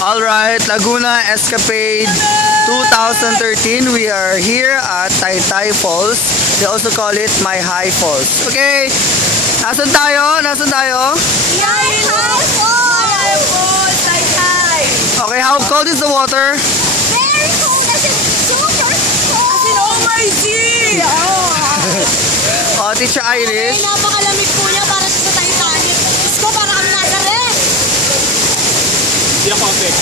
Alright, Laguna Escapade 2013. We are here at Taytay Falls. They also call it My High Falls. Okay, nasan tayo? Nasan tayo? My High Falls, Taytay. Okay, how cold is the water? Very cold, as in super cold. As in, oh my G! Oh, Teacher Irish. Okay, napakalamig po niya para sa Titanic. Diyos ko, para kami nasa ref. Hindi ako affect.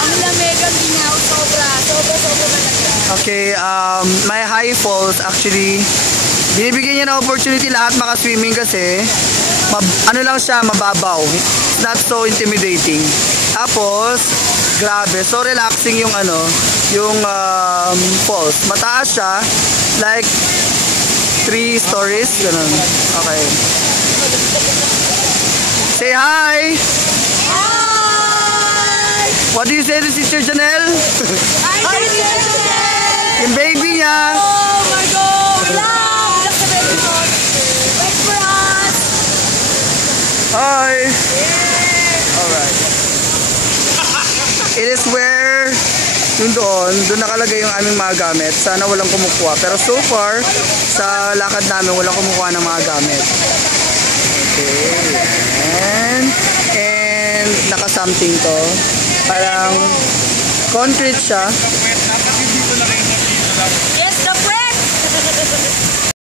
Ang lamig, ang ginaw, sobra talaga. Okay, My High Falls actually binibigyan niya ng opportunity lahat maka-swimming kasi ano lang siya, mababaw. It's not so intimidating. Tapos, grabe, so relaxing yung yung falls. Mataas siya, like 3 stories, ganun. Okay. Say hi! Hi! What do you say to Sister Janelle? Hi, Yung baby niya. oh my God! Relax the baby mo. Wait for us. Hi! Alright. It is where doon nakalagay yung aming mga gamit. Sana walang kumukuha. Pero so far, sa lakad namin, walang kumukuha ng mga gamit. Okay. And naka-something to. Parang concrete siya. Yes, the bread!